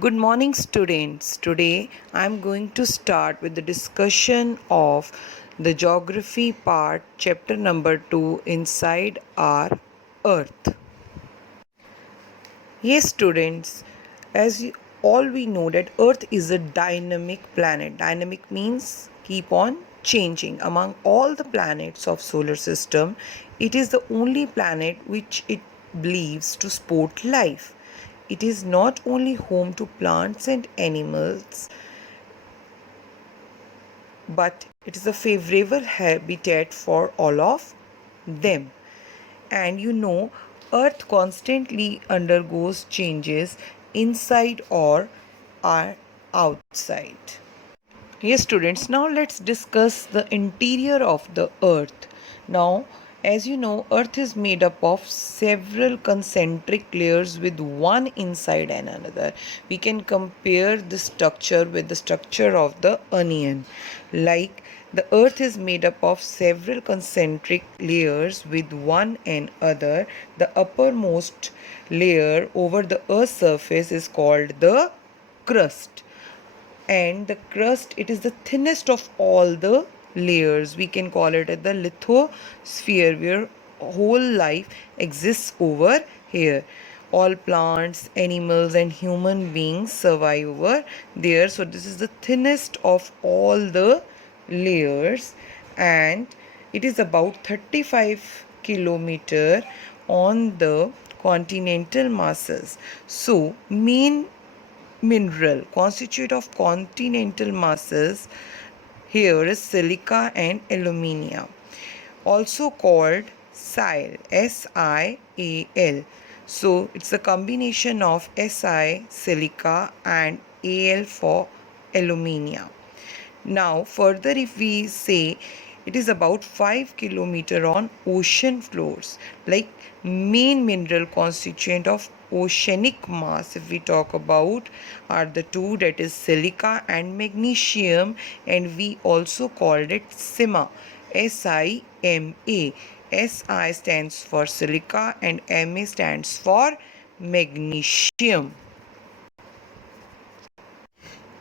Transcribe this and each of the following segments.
Good morning, students. Today I am going to start with the discussion of the geography part, chapter number 2, Inside Our Earth. Yes, students, all we know that Earth is a dynamic planet. Dynamic means keep on changing. Among all the planets of solar system, it is the only planet which it believes to support life. It is not only home to plants and animals, but it is a favorable habitat for all of them. And Earth constantly undergoes changes inside or outside. Yes, students, now let's discuss the interior of the Earth. Now, as you know, Earth is made up of several concentric layers with one inside and another. We can compare the structure with the structure of the onion. Like the Earth is made up of several concentric layers with one and other. The uppermost layer over the Earth's surface is called the crust, and the crust, it is the thinnest of all the layers. We can call it the lithosphere, where whole life exists over here. All plants, animals and human beings survive over there. So this is the thinnest of all the layers, and it is about 35 kilometer on the continental masses. So main mineral constitute of continental masses here is silica and aluminium, also called SiAl, SiAl. So it's a combination of Si, silica, and Al for aluminium. Now further, if we say, it is about 5 kilometer on ocean floors. Like main mineral constituent of oceanic mass, if we talk about, are the two, that is silica and magnesium, and we also called it SIMA, SIMA. Si stands for silica and Ma stands for magnesium.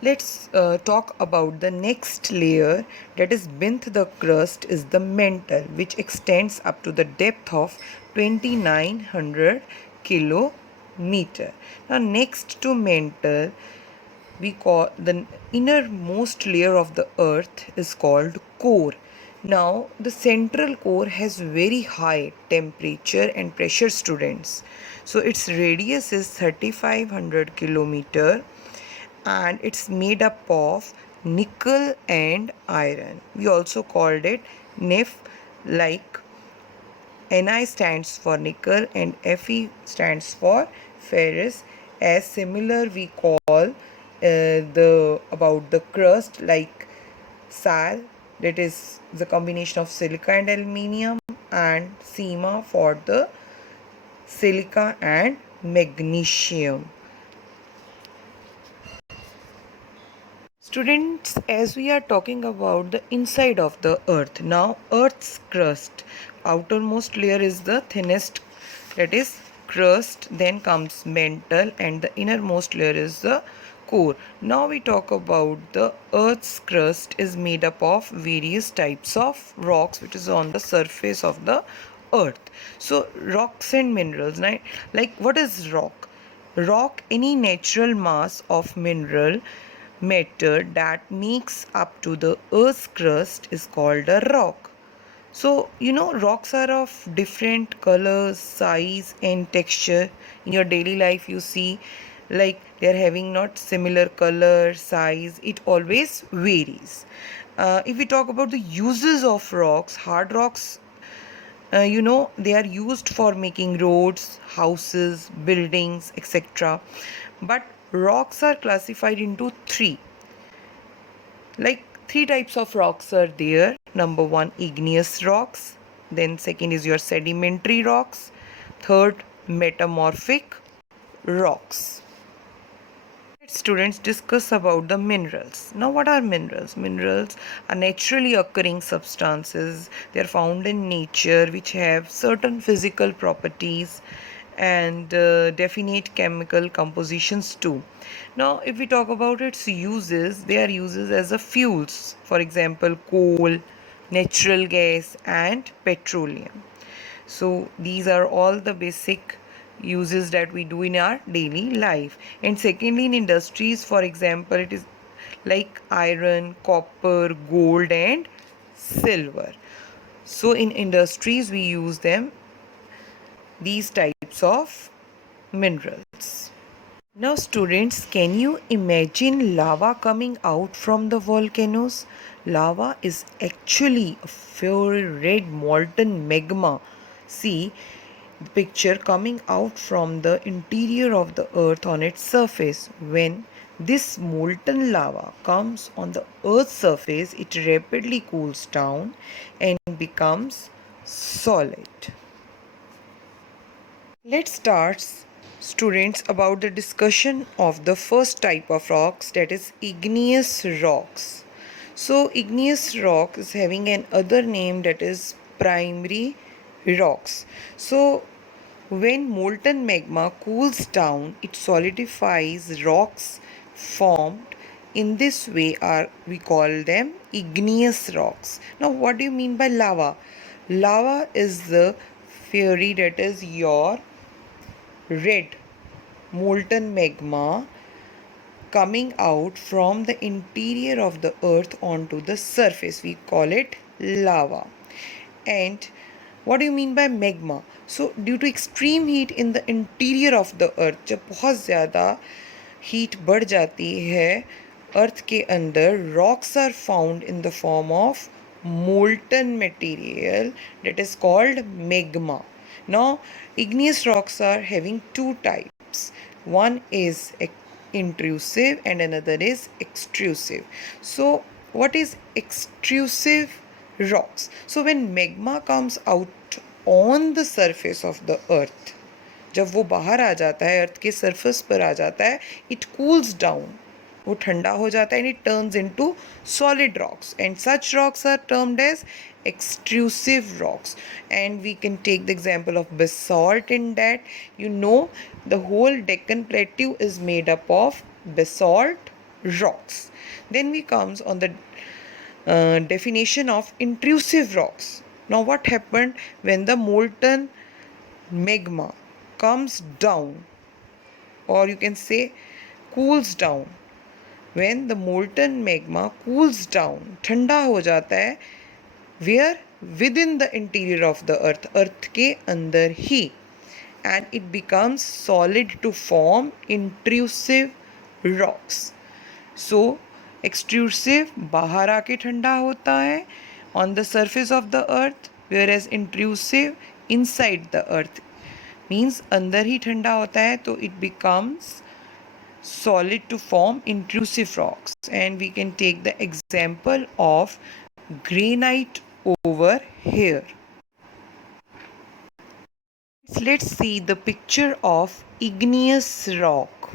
Let's talk about the next layer, that is beneath the crust is the mantle, which extends up to the depth of 2900 kilometer. Now next to mantle, we call the innermost layer of the earth is called core. Now the central core has very high temperature and pressure, students. So its radius is 3500 kilometer, and it's made up of nickel and iron. We also called it NIF, like Ni stands for nickel and Fe stands for ferrous. As similar, we call the about the crust like Sal, that is the combination of silica and aluminium, and SiMa for the silica and magnesium. Students, as we are talking about the inside of the earth, now earth's crust, outermost layer is the thinnest, that is crust, then comes mantle, and the innermost layer is the core. Now we talk about the earth's crust is made up of various types of rocks which is on the surface of the earth. So rocks and minerals, right? Like what is rock? Rock, any natural mass of mineral matter that makes up to the earth's crust is called a rock. So rocks are of different colors, size and texture. In your daily life you see, like they are having not similar color, size, it always varies. If we talk about the uses of rocks, hard rocks, they are used for making roads, houses, buildings, etc. But rocks are classified into three. Like three types of rocks are there. Number one, igneous rocks. Then second is your sedimentary rocks. Third, metamorphic rocks. Let's, students, discuss about the minerals. Now what are minerals? Minerals are naturally occurring substances. They are found in nature which have certain physical properties, and definite chemical compositions too. Now, if we talk about its uses, they are uses as a fuels, for example, coal, natural gas, and petroleum. So, these are all the basic uses that we do in our daily life. And secondly, in industries, for example, it is like iron, copper, gold, and silver. So, in industries, we use them, these types of minerals. Now students, can you imagine lava coming out from the volcanoes? Lava is actually a fiery red molten magma. See the picture coming out from the interior of the earth on its surface. When this molten lava comes on the earth's surface, it rapidly cools down and becomes solid. Let's start, students, about the discussion of the first type of rocks, that is igneous rocks. So igneous rock is having an other name, that is primary rocks. So when molten magma cools down, it solidifies rocks formed in this way are we call them igneous rocks. Now what do you mean by lava? Lava is the fiery, that is your red molten magma coming out from the interior of the earth onto the surface. We call it lava. And what do you mean by magma? So due to extreme heat in the interior of the earth, जब बहुत ज़्यादा heat बढ़ जाती है अर्थ के अंदर, rocks are found in the form of molten material that is called magma. Now, igneous rocks are having two types. One is intrusive and another is extrusive. So, what is extrusive rocks? So, when magma comes out on the surface of the earth, जब वो बाहर आ जाता है, अर्थ के surface पर आ जाता है, it cools down, वो ठंडा हो जाता है, and it turns into solid rocks, and such rocks are termed as extrusive rocks. And we can take the example of basalt in that. You know, the whole Deccan Plateau is made up of basalt rocks. Then we comes on the definition of intrusive rocks. Now what happened when the molten magma comes down, or you can say cools down? When the molten magma cools down, ठंडा हो जाता है, where within the interior of the earth, earth के अंदर ही, and it becomes solid to form intrusive rocks. So extrusive बाहर आके ठंडा होता है on the surface of the earth, whereas intrusive inside the earth, means अंदर ही ठंडा होता है, तो it becomes solid to form intrusive rocks. And we can take the example of granite over here. Let's see the picture of igneous rock.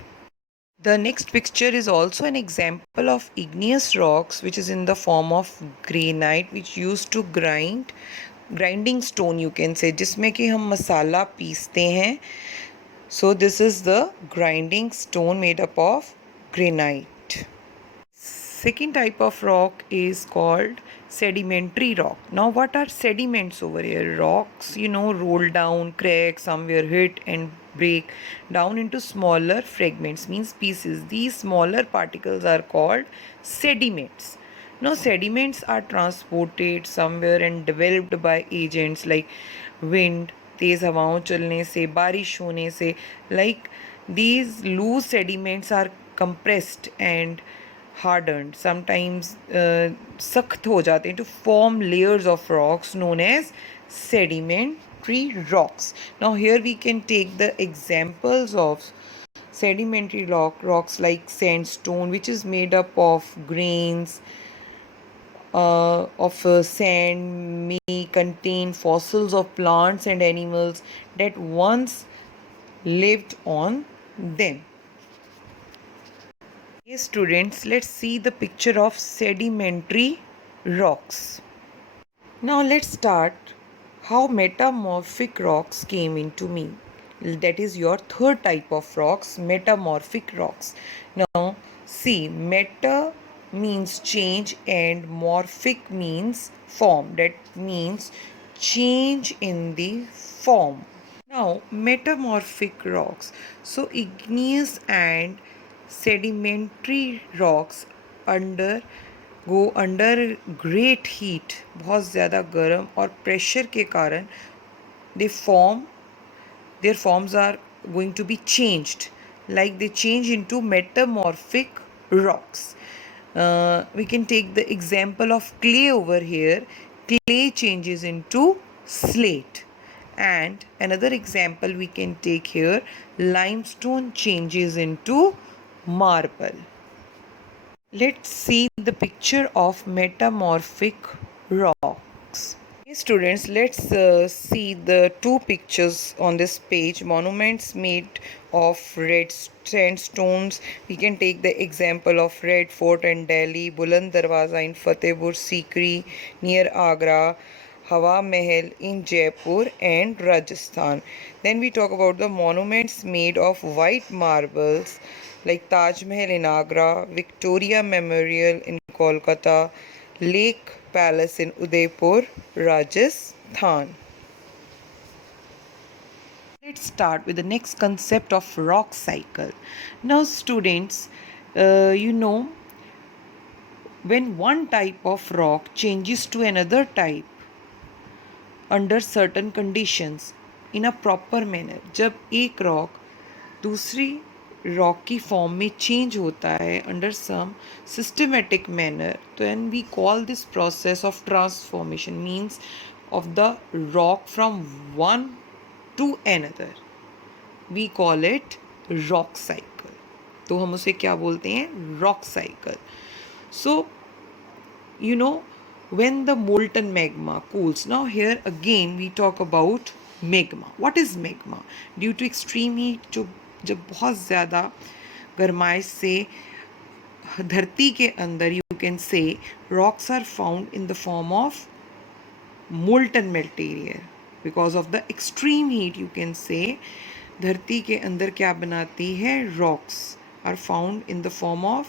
The next picture is also an example of igneous rocks, which is in the form of granite, which used to grinding stone, you can say, जिसमें कि हम मसाला पीसते हैं. So this is the grinding stone made up of granite. Second type of rock is called sedimentary rock. Now what are sediments over here? Rocks, roll down, crack, somewhere hit and break down into smaller fragments, means pieces. These smaller particles are called sediments. Now sediments are transported somewhere and developed by agents like wind, तेज़ हवाओं चलने से, बारिश होने से. Like these loose sediments are compressed and hardened, sometimes सख्त हो जाते हैं, to form layers of rocks known as sedimentary rocks. Now here we can take the examples of sedimentary rocks like sandstone, which is made up of grains of sand, may contain fossils of plants and animals that once lived on them. Yes, students, let's see the picture of sedimentary rocks. Now let's start how metamorphic rocks came into being. That is your third type of rocks, metamorphic rocks. Now, see, meta means change and morphic means form. That means change in the form. Now, metamorphic rocks. So, igneous and sedimentary rocks under go under great heat, बहुत ज़्यादा गर्म और pressure के कारण they form their forms are going to be changed, like they change into metamorphic rocks. We can take the example of clay over here. Clay changes into slate. And another example we can take here, limestone changes into marble. Let's see the picture of metamorphic rocks. Okay, students, let's see the two pictures on this page. Monuments made of red sandstones. We can take the example of Red Fort in Delhi, Buland Darwaza in Fatehpur Sikri near Agra, Hawa Mahal in Jaipur and Rajasthan. Then we talk about the monuments made of white marbles like Taj Mahal in Agra, Victoria Memorial in Kolkata, Lake Palace in Udaipur, Rajasthan. Let's start with the next concept of rock cycle. Now, students, when one type of rock changes to another type under certain conditions in a proper manner, जब एक rock दूसरी rock की form में change होता है under some systematic manner, तो and we call this process of transformation means of the rock from one to another, we call it rock cycle. तो हम उसे क्या बोलते हैं? Rock cycle. So when the molten magma cools. Now here again we talk about magma. What is magma? Due to extreme heat, जो जब बहुत ज़्यादा गर्माइश से धरती के अंदर, you can say rocks are found in the form of molten material. Because of the extreme heat, you can say धरती के अंदर क्या बनाती है? Rocks are found in the form of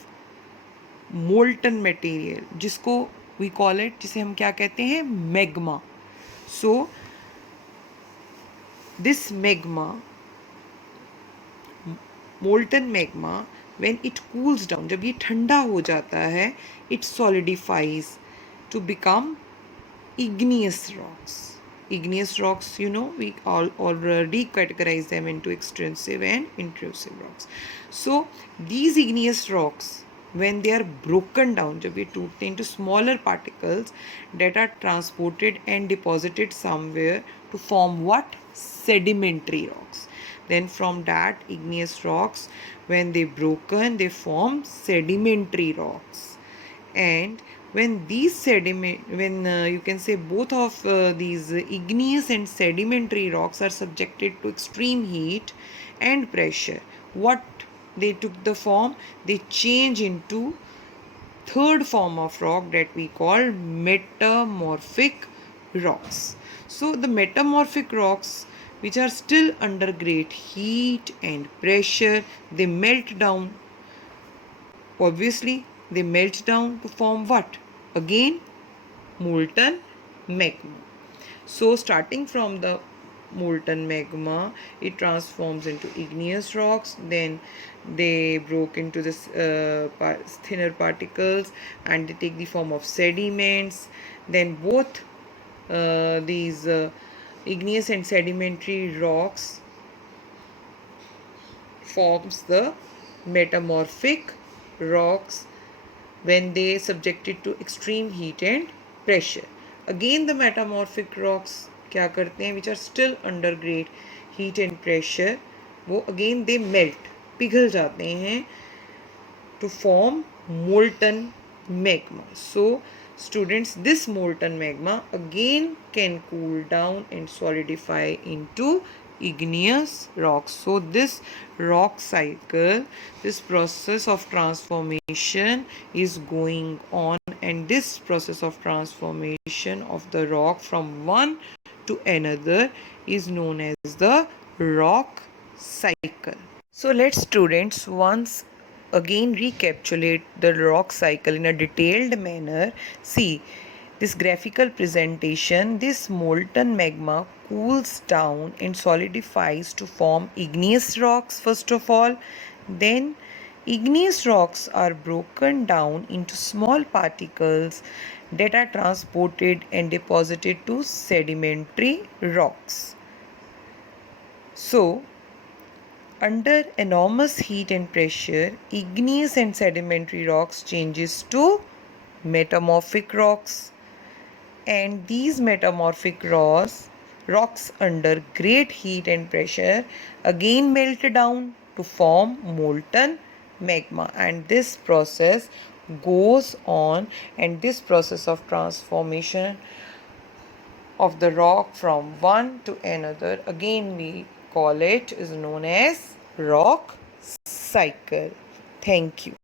molten material, जिसको we call it, जिसे हम क्या कहते हैं? Magma. So this magma, molten magma, when it cools down, जब ये ठंडा हो जाता है, it solidifies to become igneous rocks. Igneous rocks, we already categorize them into extrusive and intrusive rocks. So these igneous rocks, when they are broken down, जब ये टूटते हैं into smaller particles that are transported and deposited somewhere to form what? Sedimentary rocks. Then from that igneous rocks, when they broken, they form sedimentary rocks. And when these you can say both of these igneous and sedimentary rocks are subjected to extreme heat and pressure, what they took the form? They change into third form of rock that we call metamorphic rocks. So the metamorphic rocks, which are still under great heat and pressure, they melt down. Obviously, they melt down to form what? Again, molten magma. So starting from the molten magma, it transforms into igneous rocks. Then they broke into this thinner particles and they take the form of sediments. Then both these igneous and sedimentary rocks forms the metamorphic rocks when they subjected to extreme heat and pressure. Again the metamorphic rocks क्या करते हैं, which are still under great heat and pressure, वो again they melt, पिघल जाते हैं to form molten magma. So students, this molten magma again can cool down and solidify into igneous rocks. So this rock cycle, this process of transformation is going on, and this process of transformation of the rock from one to another is known as the rock cycle. So let's students once again recapitulate the rock cycle in a detailed manner. See this graphical presentation. This molten magma cools down and solidifies to form igneous rocks first of all. Then igneous rocks are broken down into small particles that are transported and deposited to sedimentary rocks. So under enormous heat and pressure, igneous and sedimentary rocks changes to metamorphic rocks, and these metamorphic rocks under great heat and pressure again melt down to form molten magma, and this process goes on, and this process of transformation of the rock from one to another, again we call it, is known as rock cycle. Thank you.